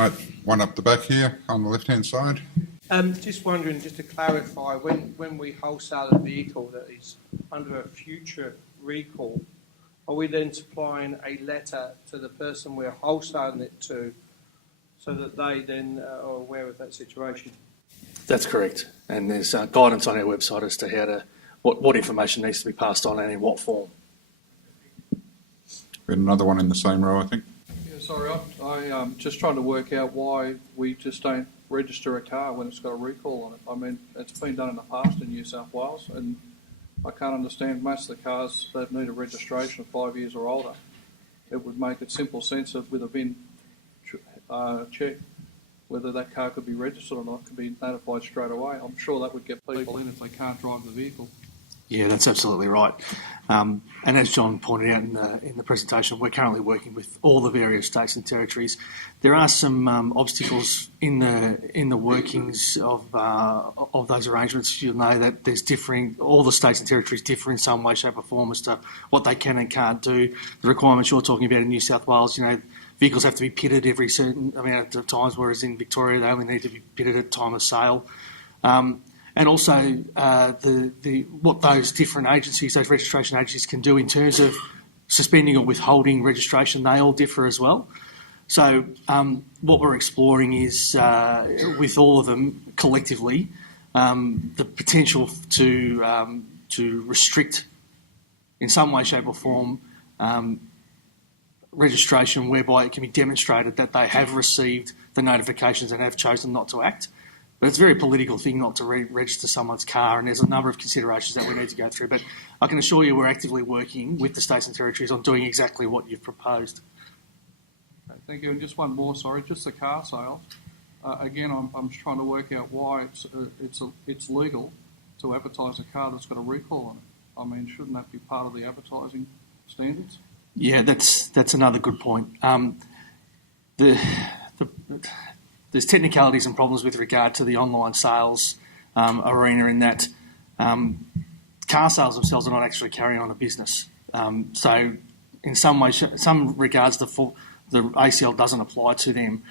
Right, one up the back here on the left-hand side. Just wondering, just to clarify, when we wholesale a vehicle that is under a future recall, are we then supplying a letter to the person we're wholesaling it to so that they then are aware of that situation? That's correct. And there's guidance on our website as to how to, what information needs to be passed on and in what form. We had another one in the same row, I think. Yeah, sorry, I'm just trying to work out why we just don't register a car when it's got a recall on it. I mean, it's been done in the past in New South Wales, and I can't understand most of the cars that need a registration of 5 years or older. It would make it simple sense of with a VIN check whether that car could be registered or not, could be notified straight away. I'm sure that would get people in if they can't drive the vehicle. Yeah, that's absolutely right. And as John pointed out in the presentation, we're currently working with all the various states and territories. There are some obstacles in the workings of those arrangements. You'll know that there's differing. All the states and territories differ in some way, shape, or form as to what they can and can't do. The requirements you're talking about in New South Wales, vehicles have to be pitted every certain amount of times, whereas in Victoria they only need to be pitted at time of sale. And also what those different agencies, those registration agencies can do in terms of suspending or withholding registration, they all differ as well. So what we're exploring is, with all of them collectively, the potential to restrict in some way, shape or form registration whereby it can be demonstrated that they have received the notifications and have chosen not to act. But it's a very political thing not to register someone's car, and there's a number of considerations that we need to go through. But I can assure you we're actively working with the states and territories on doing exactly what you've proposed. Okay, thank you. And just one more, sorry, just the car sales. Again, I'm just trying to work out why it's legal to advertise a car that's got a recall on it. I mean, shouldn't that be part of the advertising standards? Yeah, that's another good point. There's technicalities and problems with regard to the online sales arena in that car sales themselves are not actually carrying on a business. So in some regards, the ACL doesn't apply to them.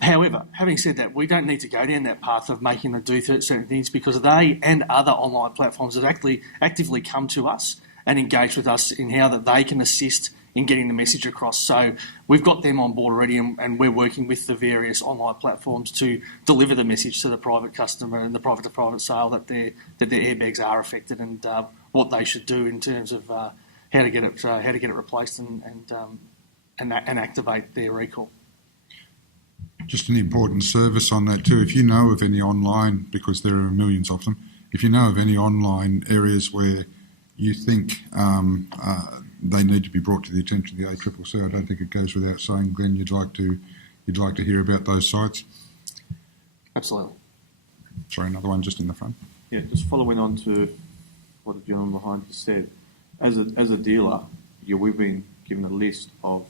However, having said that, we don't need to go down that path of making them do certain things because they and other online platforms have actively come to us and engaged with us in how that they can assist in getting the message across. So we've got them on board already, and we're working with the various online platforms to deliver the message to the private customer and the private-to-private sale that their airbags are affected and what they should do in terms of how to get it replaced and activate their recall. Just an important service on that too. If you know of any online, because there are millions of them, if you know of any online areas where you think they need to be brought to the attention of the ACCC, I don't think it goes without saying, Glenn, you'd like to hear about those sites. Absolutely. Sorry, another one just in the front. Yeah, just following on to what the gentleman behind us said. As a dealer, we've been given a list of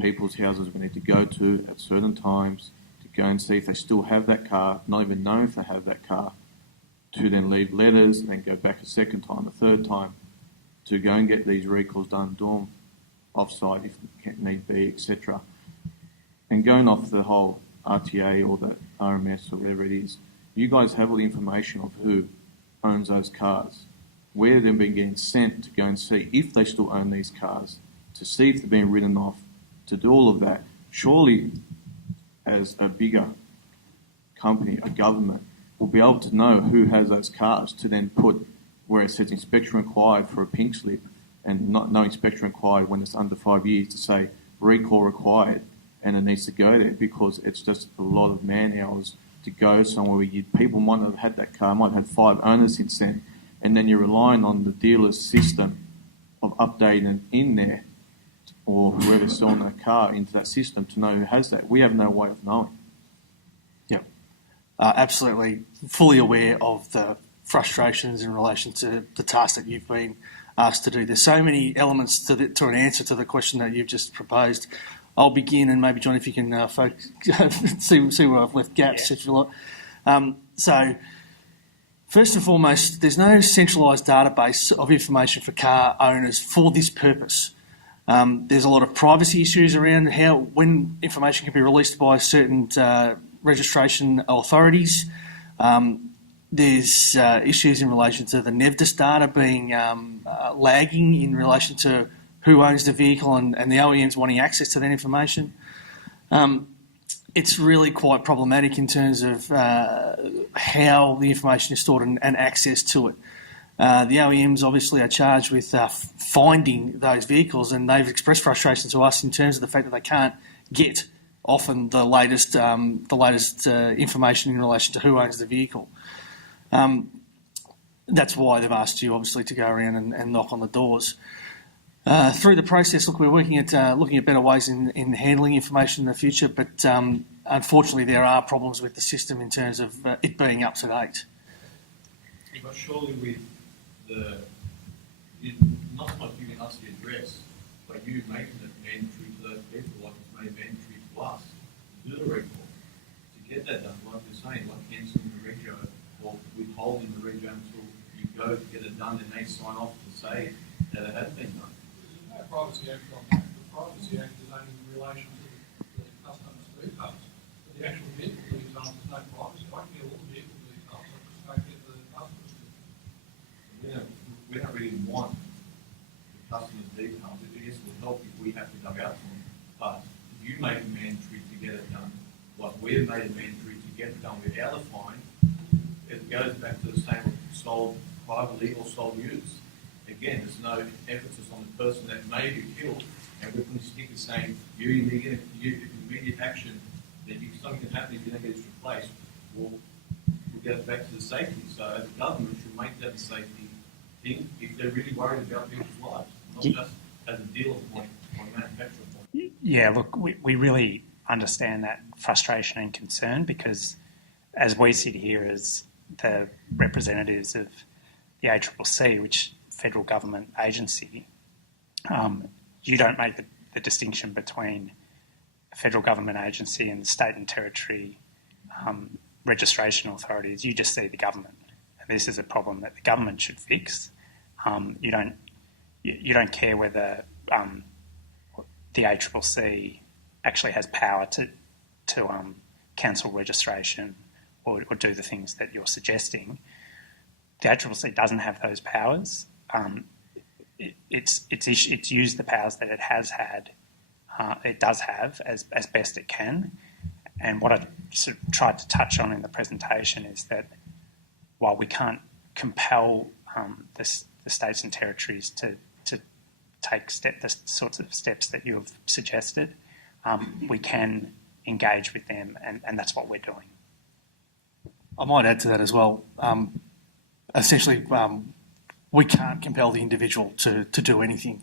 people's houses we need to go to at certain times to go and see if they still have that car, not even know if they have that car, to then leave letters and then go back a second time, a third time, to go and get these recalls done, do them off-site if need be, etc. And going off the whole RTA or the RMS or whatever it is, you guys have all the information of who owns those cars, where they've been getting sent to go and see if they still own these cars, to see if they're being written off, to do all of that. Surely, as a bigger company, a government, will be able to know who has those cars to then put where it says inspection required for a pink slip and no inspection required when it's under 5 years to say recall required, and it needs to go there because it's just a lot of man hours to go somewhere where people might not have had that car, might have had 5 owners since then, and then you're relying on the dealer's system of updating in there or whoever's selling that car into that system to know who has that. We have no way of knowing. Yeah, absolutely. Fully aware of the frustrations in relation to the task that you've been asked to do. There's so many elements to an answer to the question that you've just proposed. I'll begin, and maybe John, if you can see where I've left gaps, if you like. So, first and foremost, there's no centralised database of information for car owners for this purpose. There's a lot of privacy issues around when information can be released by certain registration authorities. There's issues in relation to the NEVDIS data being lagging in relation to who owns the vehicle and the OEMs wanting access to that information. It's really quite problematic in terms of how the information is stored and access to it. The OEMs obviously are charged with finding those vehicles, and they've expressed frustration to us in terms of the fact that they can't get often the latest information in relation to who owns the vehicle. That's why they've asked you obviously to go around and knock on the doors. Through the process, look, we're working at better ways in handling information in the future, but unfortunately there are problems with the system in terms of it being up to date. But surely with not so much giving us the address, but you making it mandatory to those people, like it's made mandatory to us, to do the recall, to get that done, like you're saying, like cancelling the rego or withholding the rego until you go to get it done and they sign off to say that it has been done. There's no Privacy Act on that. The Privacy Act is only in relation to the customer's details. But the actual vehicle details, there's no privacy. I can get all the vehicle details, I just don't get the customer's details. We don't really want the customer's details. It will help if we have to go out to them. But if you make it mandatory to get it done, like we've made it mandatory to get it done without a fine, it goes back to the same of sold privately or sold used. Again, there's no emphasis on the person that may be killed, and we're putting stickers saying you immediate action, that something can happen if you don't get it replaced. We'll get back to the safety. So as a government should make that a safety thing if they're really worried about people's lives, not just as a dealer point or a manufacturer point. Yeah, look, we really understand that frustration and concern because as we sit here as the representatives of the ACCC, which federal government agency, you don't make the distinction between a federal government agency and the state and territory registration authorities. You just see the government, and this is a problem that the government should fix. You don't care whether the ACCC actually has power to cancel registration or do the things that you're suggesting. The ACCC doesn't have those powers. It's used the powers that it has had. It does have as best it can. And what I sort of tried to touch on in the presentation is that while we can't compel the states and territories to take the sorts of steps that you have suggested, we can engage with them, and that's what we're doing. I might add to that as well. Essentially, we can't compel the individual to do anything.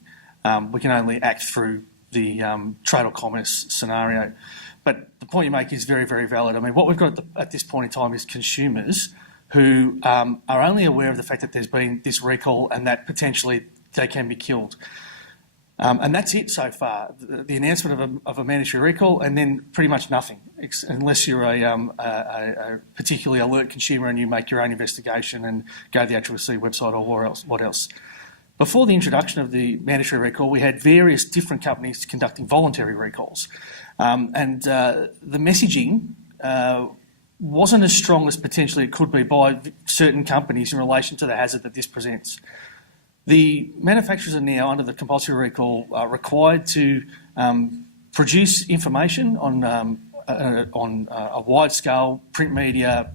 We can only act through the trade or commerce scenario. But the point you make is very, very valid. I mean, what we've got at this point in time is consumers who are only aware of the fact that there's been this recall and that potentially they can be killed. And that's it so far. The announcement of a mandatory recall and then pretty much nothing, unless you're a particularly alert consumer and you make your own investigation and go to the ACCC website or what else. Before the introduction of the mandatory recall, we had various different companies conducting voluntary recalls. And the messaging wasn't as strong as potentially it could be by certain companies in relation to the hazard that this presents. The manufacturers are now, under the compulsory recall, required to produce information on a wide scale, print media,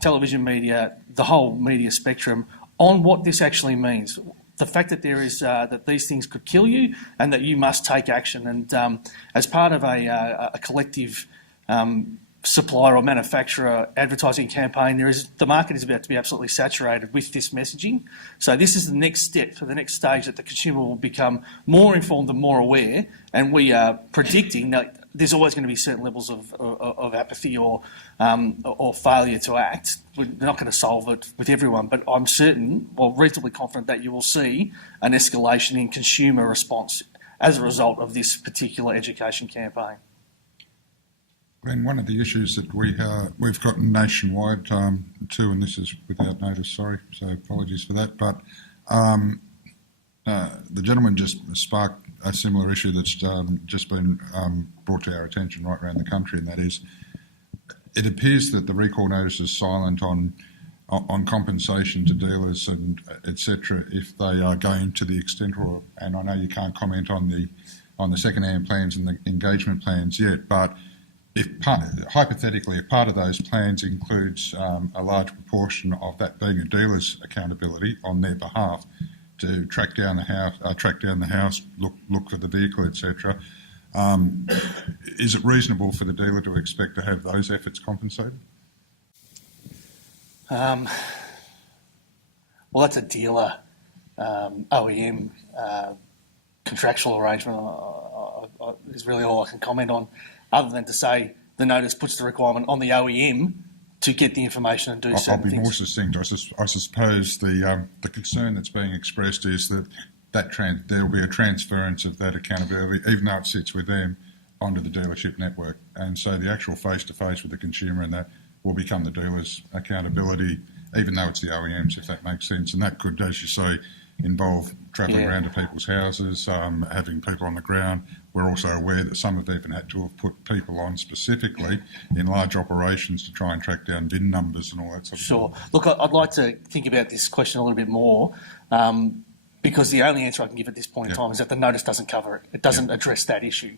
television media, the whole media spectrum, on what this actually means. The fact that there is that these things could kill you and that you must take action. And as part of a collective supplier or manufacturer advertising campaign, the market is about to be absolutely saturated with this messaging. So this is the next step, for the next stage, that the consumer will become more informed and more aware. And we are predicting that there's always going to be certain levels of apathy or failure to act. We're not going to solve it with everyone, but I'm certain, well, reasonably confident, that you will see an escalation in consumer response as a result of this particular education campaign. Glenn, one of the issues that we've got nationwide too, and this is without notice, sorry, so apologies for that, but the gentleman just sparked a similar issue that's just been brought to our attention right around the country, and that is, it appears that the recall notice is silent on compensation to dealers and etc. if they are going to the extent, and I know you can't comment on the second-hand plans and the engagement plans yet, but hypothetically, if part of those plans includes a large proportion of that being a dealer's accountability on their behalf to track down the house, look for the vehicle, etc., is it reasonable for the dealer to expect to have those efforts compensated? Well, that's a dealer OEM contractual arrangement. Is really all I can comment on, other than to say the notice puts the requirement on the OEM to get the information and do certain things. I'll be more succinct. I suppose the concern that's being expressed is that there will be a transference of that accountability, even though it sits with them, onto the dealership network. And so the actual face-to-face with the consumer and that will become the dealer's accountability, even though it's the OEMs, if that makes sense. And that could, as you say, involve travelling around to people's houses, having people on the ground. We're also aware that some have even had to have put people on specifically in large operations to try and track down VIN numbers and all that sort of Sure. Look, I'd like to think about this question a little bit more, because the only answer I can give at this point in time is that the notice doesn't cover it. It doesn't address that issue.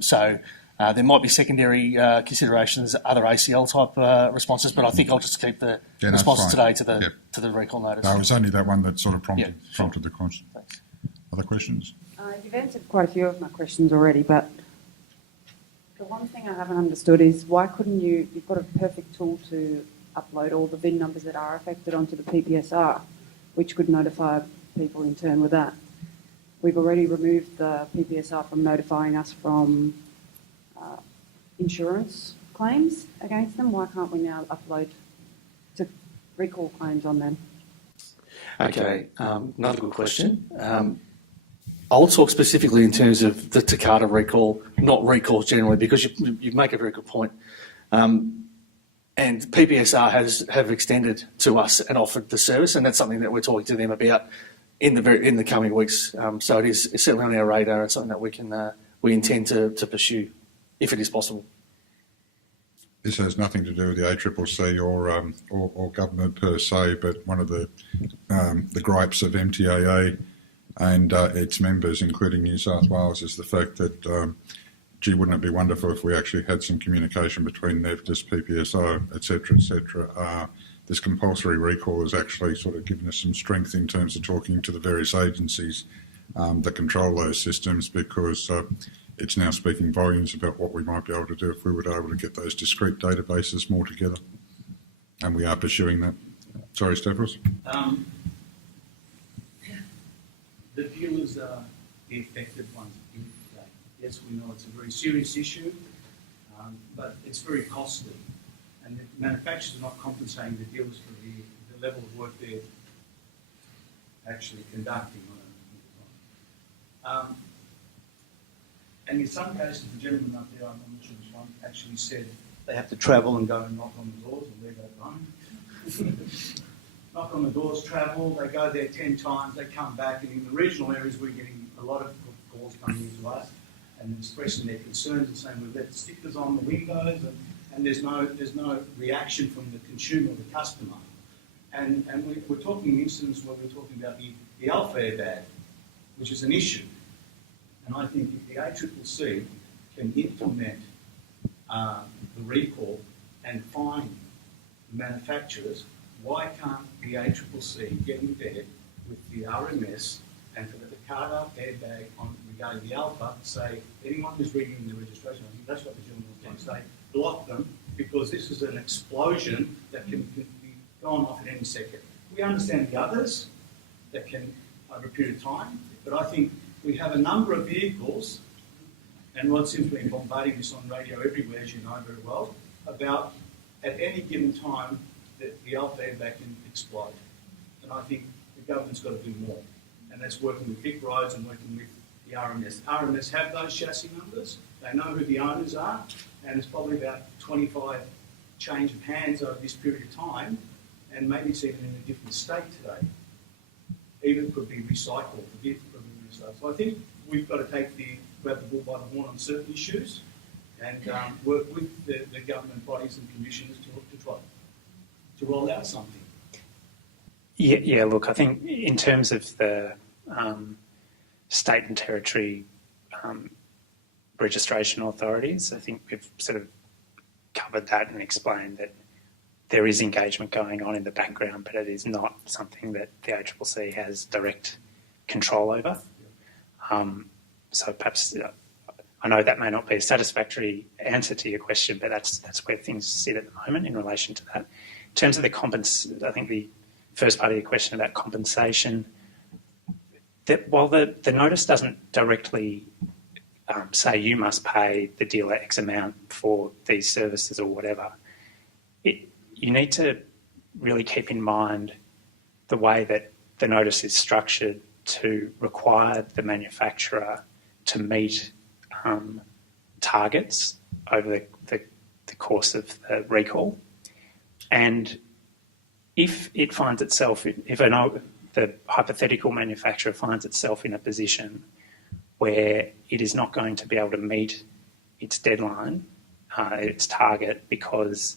So there might be secondary considerations, other ACL type responses, but I think I'll just keep the responses today to the recall notice. No, it was only that one that sort of prompted the question. Thanks. Other questions? You've answered quite a few of my questions already, but the one thing I haven't understood is why couldn't you've got a perfect tool to upload all the VIN numbers that are affected onto the PPSR, which could notify people in turn with that. We've already removed the PPSR from notifying us from insurance claims against them. Why can't we now upload to recall claims on them? Okay, another good question. I'll talk specifically in terms of the Takata recall, not recalls generally, because you make a very good point. And PPSR have extended to us and offered the service, and that's something that we're talking to them about in the coming weeks. So it's certainly on our radar and something that we intend to pursue, if it is possible. This has nothing to do with the ACCC or government per se, but one of the gripes of MTAA and its members, including New South Wales, is the fact that, wouldn't it be wonderful if we actually had some communication between NEVDIS, PPSO, etc. This compulsory recall has actually sort of given us some strength in terms of talking to the various agencies that control those systems, because it's now speaking volumes about what we might be able to do if we were able to get those discrete databases more together. And we are pursuing that. Sorry, Stavros? The dealers are the affected ones in today. Yes, we know it's a very serious issue, but it's very costly. And the manufacturers are not compensating the dealers for the level of work they're actually conducting on it. And in some cases, the gentleman up there, I'm not sure which one, actually said they have to travel and go and knock on the doors and leave that home. Knock on the doors, travel, they go there 10 times, they come back, and in the regional areas we're getting a lot of calls coming into us and expressing their concerns and saying we've left stickers on the windows and there's no reaction from the consumer or the customer. And we're talking instances where we're talking about the alpha airbag, which is an issue. And I think if the ACCC can implement the recall and fine the manufacturers, why can't the ACCC get in bed with the RMS and for the Takata airbag regarding the alpha, say anyone who's reading the registration, I think that's what the gentleman was going to say, block them, because this is an explosion that can be gone off at any second. We understand the others that can over a period of time, but I think we have a number of vehicles, and Rod Sim's been bombarding this on radio everywhere, as you know very well, about at any given time that the alpha airbag can explode. And I think the government's got to do more. And that's working with Vic Roads and working with the RMS. RMS have those chassis numbers. They know who the owners are. And it's probably about 25 change of hands over this period of time. And maybe it's even in a different state today. Even could be recycled. The vehicle could be recycled. So I think we've got to grab the bull by the horn on certain issues and work with the government bodies and commissioners to try to roll out something. Yeah, look, I think in terms of the state and territory registration authorities, I think we've sort of covered that and explained that there is engagement going on in the background, but it is not something that the ACCC has direct control over. So perhaps I know that may not be a satisfactory answer to your question, but that's where things sit at the moment in relation to that. In terms of the I think the first part of your question about compensation, that while the notice doesn't directly say you must pay the dealer X amount for these services or whatever, you need to really keep in mind the way that the notice is structured to require the manufacturer to meet targets over the course of the recall. And if it finds itself, the hypothetical manufacturer finds itself in a position where it is not going to be able to meet its deadline, its target, because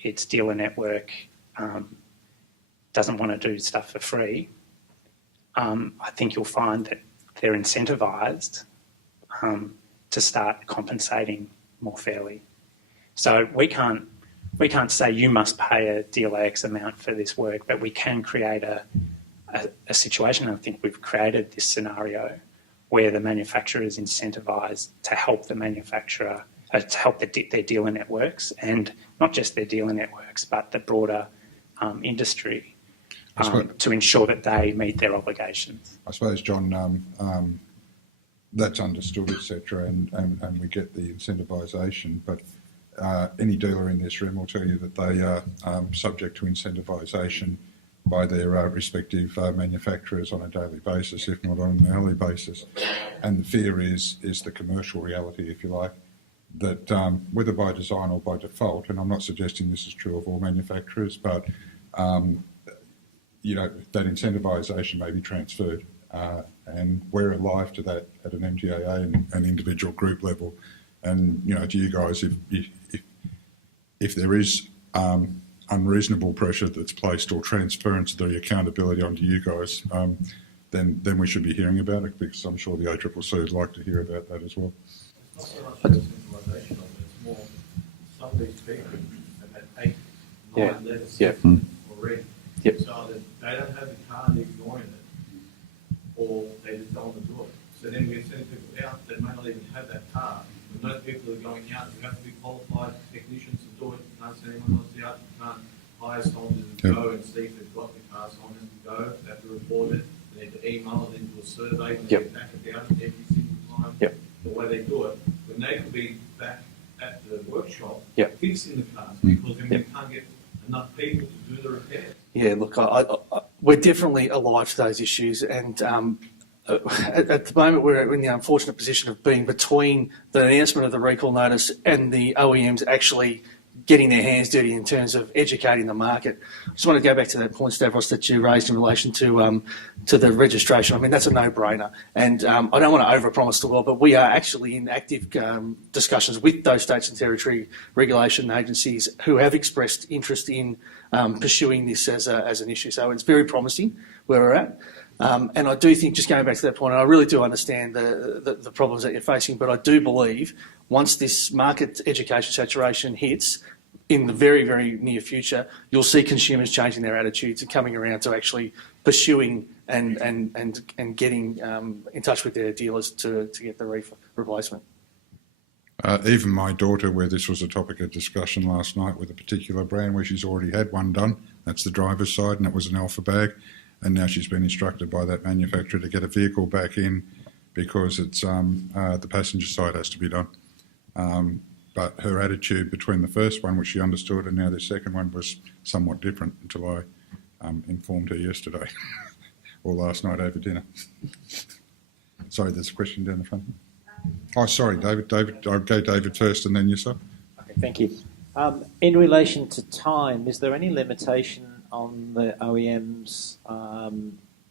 its dealer network doesn't want to do stuff for free, I think you'll find that they're incentivised to start compensating more fairly. So we can't say you must pay a dealer X amount for this work, but we can create a situation, and I think we've created this scenario where the manufacturer is incentivised to help the manufacturer, to help their dealer networks, and not just their dealer networks, but the broader industry, to ensure that they meet their obligations. I suppose, John, that's understood, etc., and we get the incentivisation, but any dealer in this room will tell you that they are subject to incentivisation by their respective manufacturers on a daily basis, if not on an hourly basis. And the fear is the commercial reality, if you like, that whether by design or by default, and I'm not suggesting this is true of all manufacturers, but that incentivisation may be transferred, and we're alive to that at an MTAA and an individual group level. And to you guys, if there is unreasonable pressure that's placed or transference of the accountability onto you guys, then we should be hearing about it, because I'm sure the ACCC would like to hear about that as well. It's not so much centralisation of it, it's more some of these people have had 8, 9 letters already. Yep. So that they don't have the car and they're ignoring it, or they just don't want to do it. So then we're sending people out that may not even have that car. When those people are going out, you have to be qualified technicians to do it. You can't send anyone else out. You can't hire someone to go and see if they've got the car. Someone has to go, they have to report it, they have to email it into a survey, and they get back it down every single time. Yep. The way they do it, when they could be back at the workshop fixing the cars, because then we can't get enough people to do the repairs. Yeah, look, we're definitely alive to those issues, and at the moment we're in the unfortunate position of being between the announcement of the recall notice and the OEMs actually getting their hands dirty in terms of educating the market. I just want to go back to that point, Stavros, that you raised in relation to the registration. I mean, that's a no-brainer. And I don't want to overpromise the world, but we are actually in active discussions with those states and territory regulation agencies who have expressed interest in pursuing this as an issue. So it's very promising where we're at. And I do think, just going back to that point, and I really do understand the problems that you're facing, but I do believe once this market education saturation hits in the very, very near future, you'll see consumers changing their attitudes and coming around to actually pursuing and getting in touch with their dealers to get the replacement. Even my daughter, where this was a topic of discussion last night with a particular brand where she's already had one done, that's the driver's side, and it was an alpha bag. And now she's been instructed by that manufacturer to get a vehicle back in because it's the passenger side has to be done. But her attitude between the first one, which she understood, and now the second one was somewhat different until I informed her yesterday or last night over dinner. Sorry, there's a question down the front. Oh, sorry, David. I'll go David first and then yourself. Okay, thank you. In relation to time, is there any limitation on the OEMs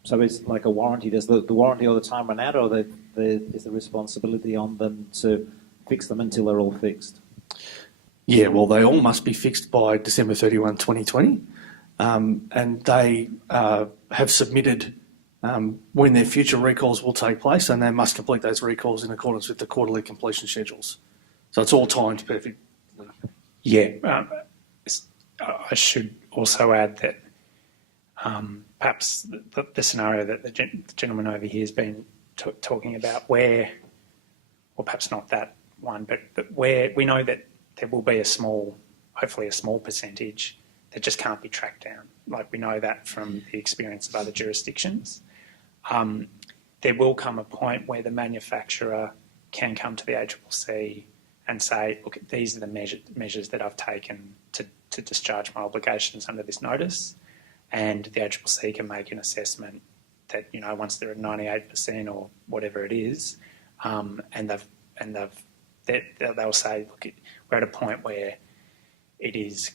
So is like a warranty, does the warranty all the time run out, or is the responsibility on them to fix them until they're all fixed? Yeah, well, they all must be fixed by December 31, 2020, and they have submitted when their future recalls will take place, and they must complete those recalls in accordance with the quarterly completion schedules. So it's all timed perfectly. Yeah, I should also add that perhaps the scenario that the gentleman over here has been talking about, where, or perhaps not that one, but where we know that there will be hopefully a small percentage that just can't be tracked down. Like, we know that from the experience of other jurisdictions. There will come a point where the manufacturer can come to the ACCC and say, look, these are the measures that I've taken to discharge my obligations under this notice, and the ACCC can make an assessment that, once they're at 98% or whatever it is, and they'll say, look, we're at a point where it is,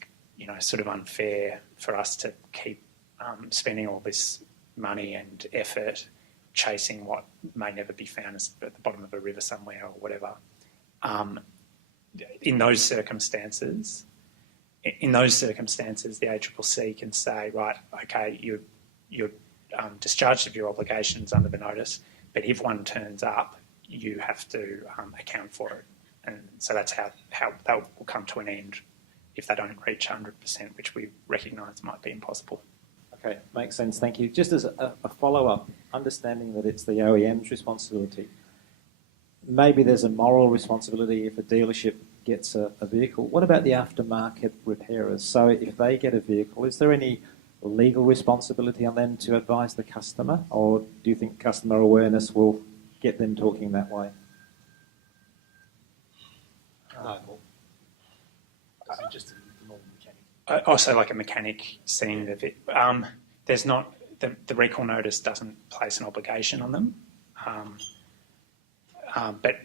sort of unfair for us to keep spending all this money and effort chasing what may never be found at the bottom of a river somewhere or whatever. In those circumstances, the ACCC can say, right, okay, you're discharged of your obligations under the notice, but if one turns up, you have to account for it. And so that's how that will come to an end if they don't reach 100%, which we recognise might be impossible. Okay, makes sense, thank you. Just as a follow-up, understanding that it's the OEM's responsibility, maybe there's a moral responsibility if a dealership gets a vehicle. What about the aftermarket repairers? So if they get a vehicle, is there any legal responsibility on them to advise the customer, or do you think customer awareness will get them talking that way? Just a normal mechanic. I also like a mechanic seeing the there's not the recall notice doesn't place an obligation on them, but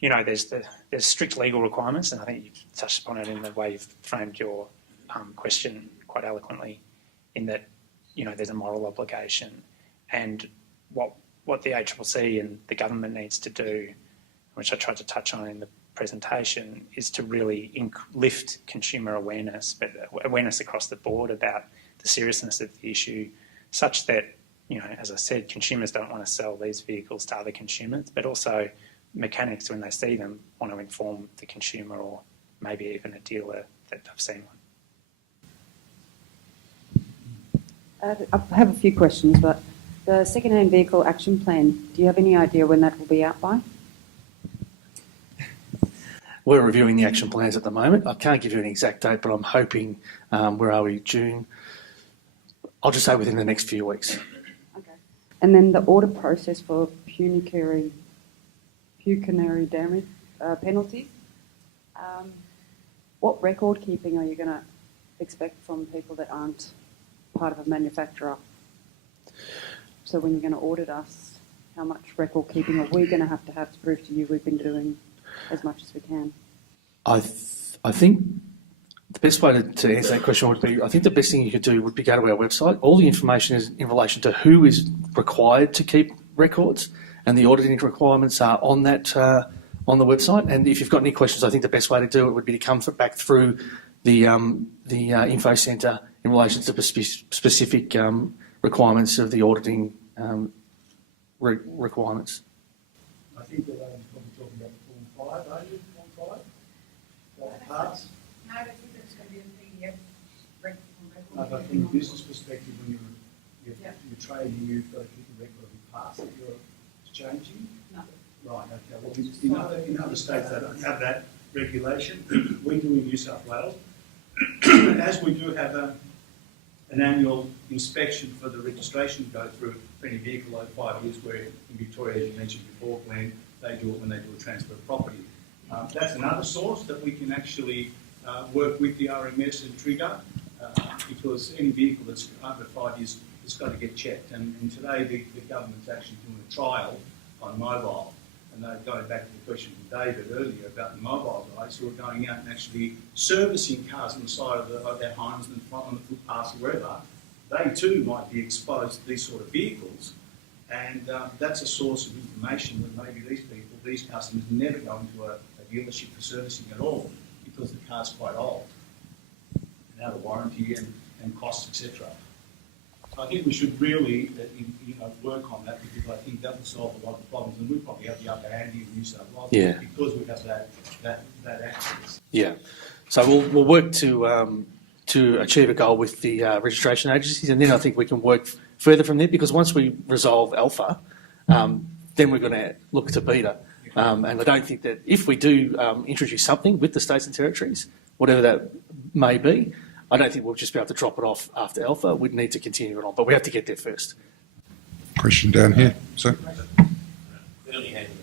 there's strict legal requirements, and I think you've touched upon it in the way you've framed your question quite eloquently, in that there's a moral obligation, and what the ACCC and the government needs to do, which I tried to touch on in the presentation, is to really lift consumer awareness, but awareness across the board about the seriousness of the issue, such that, as I said, consumers don't want to sell these vehicles to other consumers, but also mechanics, when they see them, want to inform the consumer or maybe even a dealer that they've seen one. I have a few questions, but the second-hand vehicle action plan, do you have any idea when that will be out by? We're reviewing the action plans at the moment. I can't give you an exact date, but I'm hoping, where are we, June? I'll just say within the next few weeks. Okay. And then the order process for pecuniary damage penalties. What record keeping are you going to expect from people that aren't part of a manufacturer? So when you're going to audit us, how much record keeping are we going to have to prove to you we've been doing as much as we can? I think the best way to answer that question would be, I think the best thing you could do would be go to our website. All the information is in relation to who is required to keep records, and the auditing requirements are on that on the website. And if you've got any questions, I think the best way to do it would be to come back through the info centre in relation to the specific requirements of the auditing requirements. I think the lady's probably talking about Form 5, are you? Form 5? What parts? No, I think that's going to be a PDF record. No, but from a business perspective, when you're trading, you've got to keep a record of your parts that you're exchanging? No. Right, okay. Well, in other states, they don't have that regulation. We do in New South Wales. As we do have an annual inspection for the registration to go through for any vehicle over 5 years, where in Victoria, as you mentioned before, Glenn, they do it when they do a transfer of property. That's another source that we can actually work with the RMS and trigger, because any vehicle that's over 5 years has got to get checked. And today, the government's actually doing a trial on mobile. And going back to the question from David earlier about the mobile guys who are going out and actually servicing cars on the side of their homes and on the footpaths or wherever, they too might be exposed to these sort of vehicles, and that's a source of information that maybe these customers never go into a dealership for servicing at all because the car's quite old and out of warranty and costs, etc. So I think we should really, work on that because I think that will solve a lot of problems, and we probably have the upper hand here in New South Wales because we have that access. Yeah. So we'll work to achieve a goal with the registration agencies, and then I think we can work further from there, because once we resolve alpha, then we're going to look to beta. And I don't think that if we do introduce something with the states and territories, whatever that may be, I don't think we'll just be able to drop it off after alpha. We'd need to continue it on, but we have to get there first. Question down here, sir. Early handling.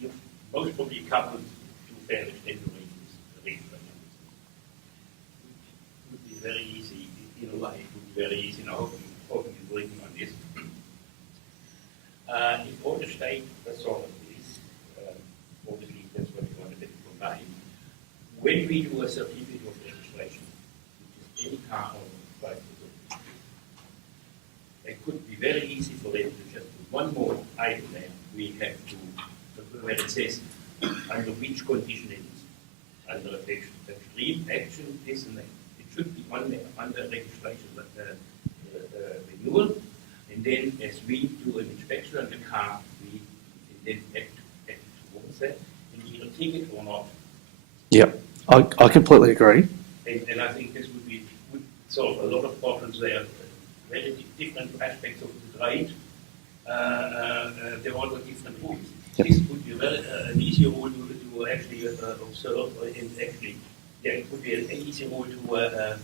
Look, most probably covered to a fair extent the reasons. It would be very easy, in a way, it would be very easy, and I hope you're working on this. If all the state resolve this, obviously that's what you want to get from mine. When we do a certificate of registration, which is any car on the price of it could be very easy for them to just put one more item there. We have to, where it says under which condition it is, under extreme action, this and that. It should be on there, under registration, renewal, and then as we do an inspection on the car, we then act towards that, and either take it or not. Yep, I completely agree. And I think this would solve a lot of problems there. Very different aspects of the trade. There are different rules. Yep. This would be an easier rule to actually observe, and actually, it would be an easier rule to,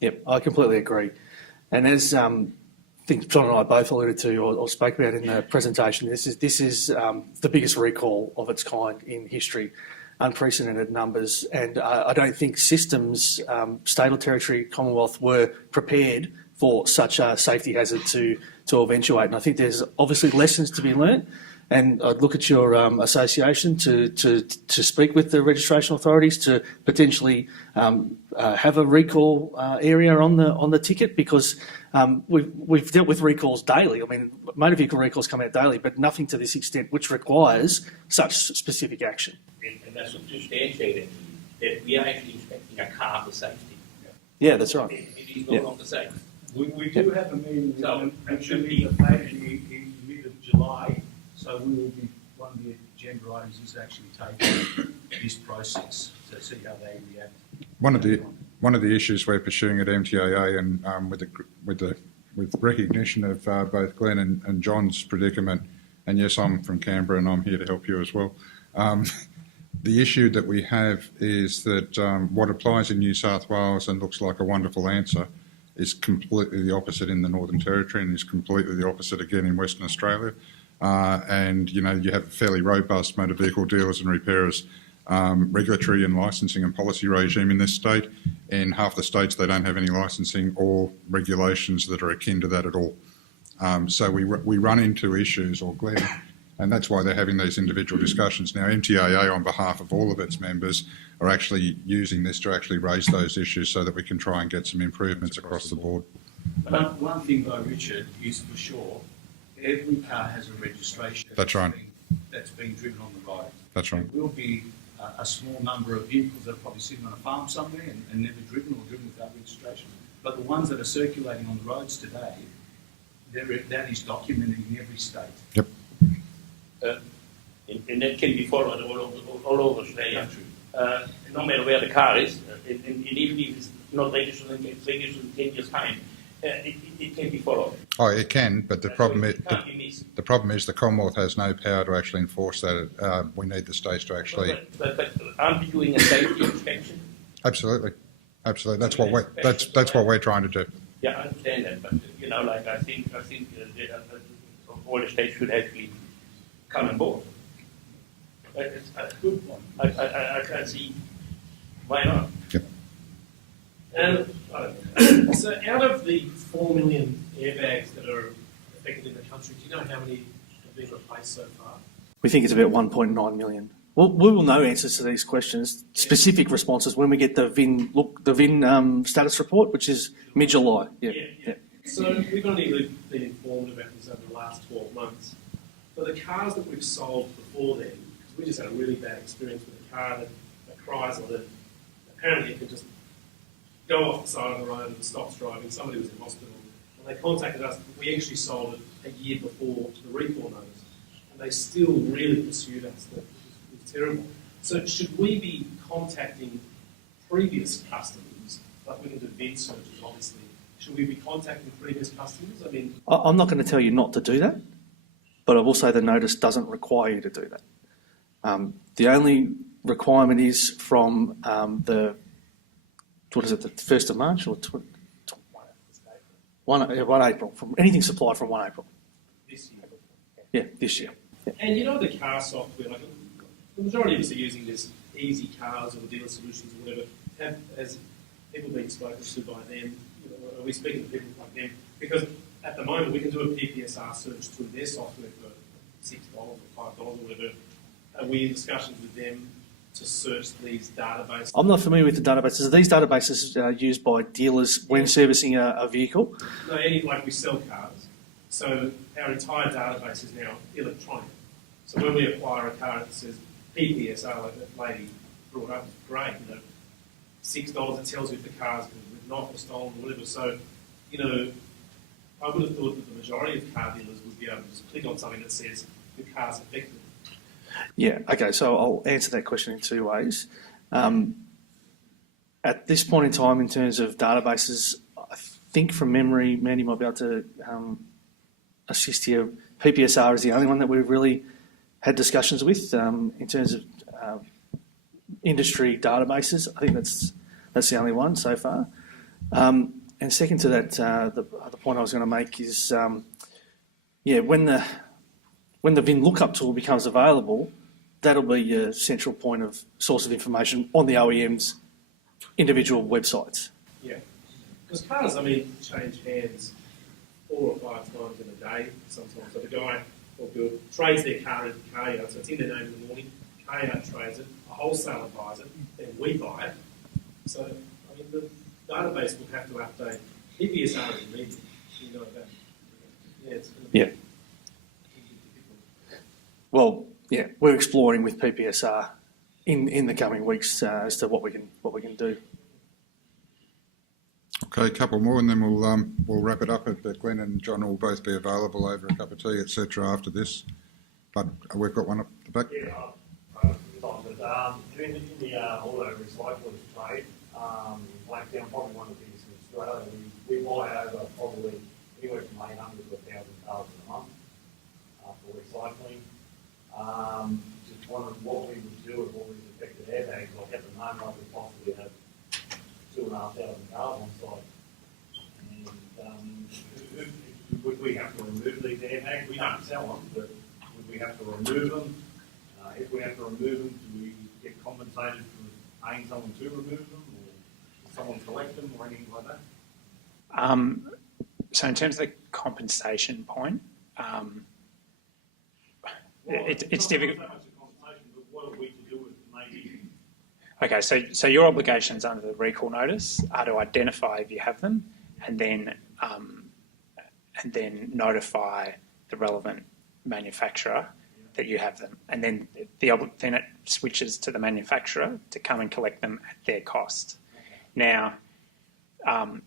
Yep, I completely agree. And as I think John and I both alluded to or spoke about in the presentation, this is the biggest recall of its kind in history, unprecedented numbers, and I don't think systems, state or territory, Commonwealth, were prepared for such a safety hazard to eventuate. And I think there's obviously lessons to be learnt. And I'd look at your association to speak with the registration authorities to potentially have a recall area on the ticket, because we've dealt with recalls daily. I mean, motor vehicle recalls come out daily, but nothing to this extent, which requires such specific action. And that's what substantiated that we are actually inspecting a car for safety. Yeah, that's right. It is no longer safe. We do have a meeting with So, them it should actually be- in mid of July, so we will be, one of the agenda items is actually taking this process to see how they react. One of the issues we're pursuing at MTAA, and with recognition of both Glenn and John's predicament, and yes, I'm from Canberra and I'm here to help you as well. The issue that we have is that what applies in New South Wales and looks like a wonderful answer is completely the opposite in the Northern Territory, and is completely the opposite again in Western Australia. And you have a fairly robust motor vehicle dealers and repairers regulatory and licensing and policy regime in this state. In half the states, they don't have any licensing or regulations that are akin to that at all. So we run into issues, or Glenn, and that's why they're having these individual discussions. Now, MTAA, on behalf of all of its members, are actually using this to actually raise those issues so that we can try and get some improvements across the board. One thing though, Richard, is for sure, every car has a registration. That's right. That's being driven on the road. That's right. There will be a small number of vehicles that are probably sitting on a farm somewhere and never driven or driven without registration. But the ones that are circulating on the roads today, that is documented in every state. Yep. And that can be followed all over Australia. No matter where the car is, and even if it's not registered in 10 years' time, it can be followed. Oh, it can, but the problem is Can't be missed. the problem is the Commonwealth has no power to actually enforce that. We need the states to actually. But aren't we doing a safety inspection? Absolutely. That's what we're trying to do. Yeah, I understand that, but I think all the states should actually come on board. It's a good one. I can't see why not. Yep. And so, out of the 4 million airbags that are affected in the country, do you know how many have been replaced so far? We think it's about 1.9 million Well, we will know answers to these questions, specific responses, when we get the VIN status report, which is mid-July. Yeah. So we've only really been informed about this over the last 12 months. For the cars that we've sold before then, because we just had a really bad experience with a car that Chrysler that apparently it could just go off the side of the road and stops driving. Somebody was in hospital. And they contacted us. We actually sold it a year before the recall notice. And they still really pursued us. It was terrible. So should we be contacting previous customers, like we can do VIN searches, obviously? Should we be contacting previous customers? I mean, I'm not going to tell you not to do that, but I will say the notice doesn't require you to do that. The only requirement is from the 1st of March or 1 April, from anything supplied from 1 April. this year. Yeah, this year. Yeah. And you know the car software, like the majority of us are using this Easy Cars or Dealer Solutions or whatever. Has people been spoken to by them? You know, are we speaking to people like them? Because at the moment we can do a PPSR search through their software for $6 or $5 or whatever. Are we in discussions with them to search these databases? I'm not familiar with the databases. Are these databases used by dealers when servicing a vehicle? No, like we sell cars. So our entire database is now electronic. So when we acquire a car that says PPSR, like that lady brought up, it's great, you know, $6, it tells you if the car's been written off or stolen or whatever. So, you know, I would have thought that the majority of car dealers would be able to just click on something that says the car's affected. Yeah, okay, so I'll answer that question in two ways. At this point in time, in terms of databases, I think from memory, Mandy might be able to assist here. PPSR is the only one that we've really had discussions with in terms of industry databases. I think that's the only one so far. And second to that, the other point I was going to make is, when the VIN lookup tool becomes available, that'll be your central point of source of information on the OEM's individual websites. Yeah, because cars, I mean, change hands 4 or 5 times in a day sometimes. So the guy or girl trades their car in the car yard, so it's in their name in the morning, car yard trades it, a wholesaler buys it, then we buy it. So, I mean, the database will have to update. PPSR is immediate, you know that. Yeah, it's going to be difficult. Well, yeah, we're exploring with PPSR in the coming weeks as to what we can do. Okay, a couple more, and then we'll wrap it up. Glenn and John will both be available over a cup of tea, etc. after this. But we've got one up the back. Yeah, in the auto recycling trade, Blacktown, probably one of the biggest in Australia. We buy over probably anywhere from 800 to 1,000 cars a month for recycling. Just wondering what we would do if all these affected airbags, like at the moment, I could possibly have 2,500 cars on site. And would we have to remove these airbags? We don't sell them, but would we have to remove them? If we have to remove them, do we get compensated for paying someone to remove them, or someone collect them, or anything like that? So in terms of the compensation point, it's difficult. Not so much a compensation, but what are we to do with maybe? Okay, so your obligations under the recall notice are to identify if you have them, and then notify the relevant manufacturer that you have them, and then then it switches to the manufacturer to come and collect them at their cost. Now,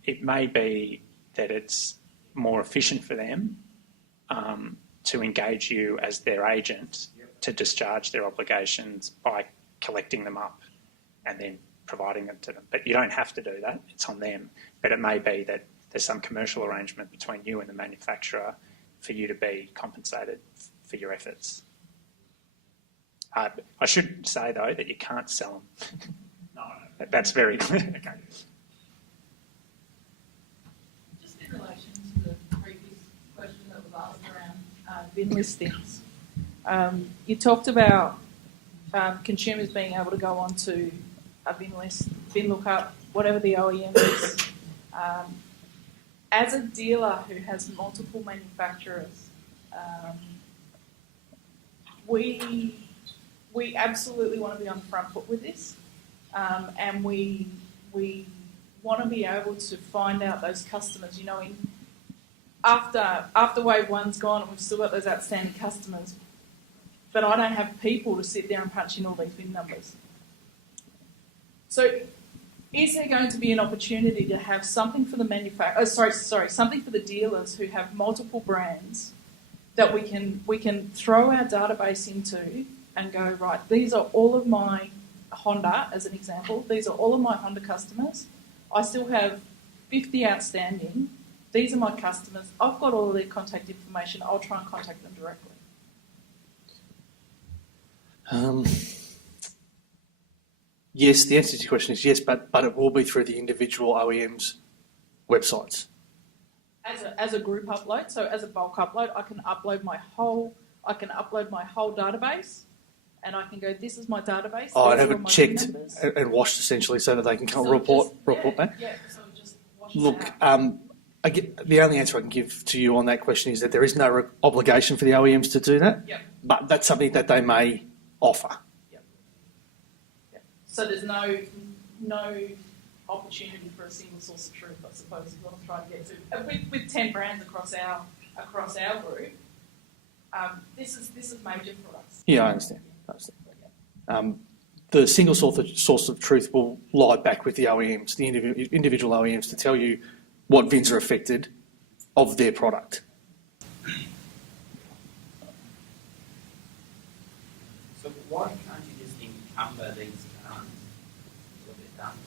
it may be that it's more efficient for them to engage you as their agent to discharge their obligations by collecting them up and then providing them to them. But you don't have to do that, it's on them. But it may be that there's some commercial arrangement between you and the manufacturer for you to be compensated for your efforts. I should say, though, that you can't sell them. No. That's very clear. Okay. Just in relation to the previous question that was asked around VIN listings, you talked about consumers being able to go onto a VIN list, VIN lookup, whatever the OEM is. As a dealer who has multiple manufacturers, we we absolutely want to be on the front foot with this, and we want to be able to find out those customers. You know, after wave one's gone, and we've still got those outstanding customers, but I don't have people to sit there and punch in all these VIN numbers. So, is there going to be an opportunity to have something for the something for the dealers who have multiple brands that we can throw our database into and go, right, these are all of my Honda, as an example, these are all of my Honda customers. I still have 50 outstanding. These are my customers. I've got all of their contact information. I'll try and contact them directly. Yes, the answer to your question is yes, but it will be through the individual OEMs' websites. As a group upload, so as a bulk upload, I can upload my whole database, and I can go, this is my database. Oh, and have it checked and washed essentially, so that they can come report back. Yeah, so just wash Look, it out. the only answer I can give to you on that question is that there is no obligation for the OEMs to do that, Yep. but that's something that they may offer. So there's no opportunity for a single source of truth, I suppose, is what I'm trying to get to. With 10 brands across our group, this is major for us. Yeah, I understand. The single source of truth will lie back with the OEMs, the individual OEMs, to tell you what VINs are affected of their product. So why can't you just encumber these cars? What they've done?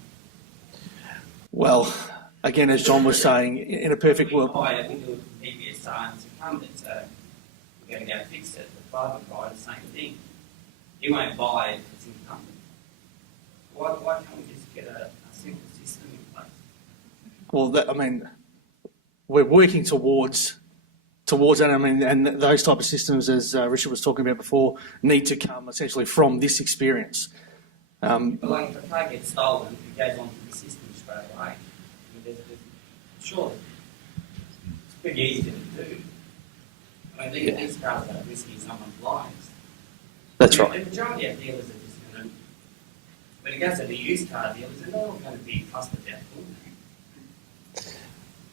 Well, again, as John was saying, in a perfect world... I think it was PBSR and encumbered, so we're going to go fix it. The private guy, the same thing. He won't buy it if it's encumbered. Why can't we just get a simple system in place? Well, we're working towards that. And those type of systems, as Richard was talking about before, need to come essentially from this experience. But like if a car gets stolen, it goes onto the system straight away. Surely, it's pretty easy to do. These cars are risking someone's lives. That's right. The majority of dealers are just going to, when it goes to the used car dealers, they're all going to be fussed about them.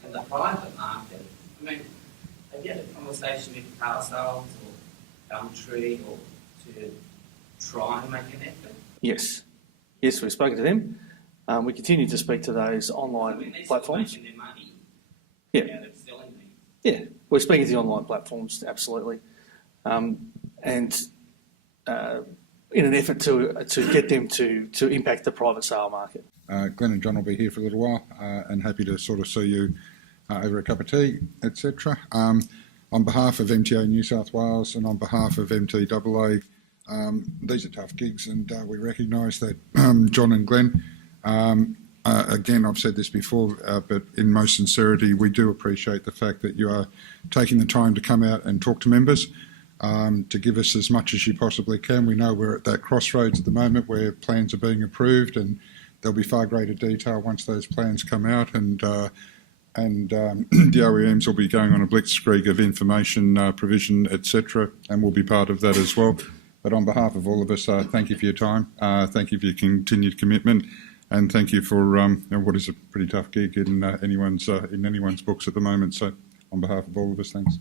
And the private market, have you had a conversation with car sales or Gumtree or to try and make an effort? Yes, we've spoken to them. We continue to speak to those online platforms. Making their money out of selling them. Yeah, we're speaking to the online platforms, absolutely. In an effort to get them to impact the private sale market. Glenn and John will be here for a little while and happy to sort of see you over a cup of tea, etc. On behalf of MTA New South Wales and on behalf of MTAA, these are tough gigs, and we recognise that John and Glenn, again, I've said this before, but in most sincerity, we do appreciate the fact that you are taking the time to come out and talk to members, to give us as much as you possibly can. We know we're at that crossroads at the moment where plans are being approved, and there'll be far greater detail once those plans come out, and the OEMs will be going on a blitzkrieg of information provision, etc., and we'll be part of that as well. But on behalf of all of us, thank you for your time, thank you for your continued commitment, and thank you for what is a pretty tough gig in anyone's books at the moment. So on behalf of all of us, thanks.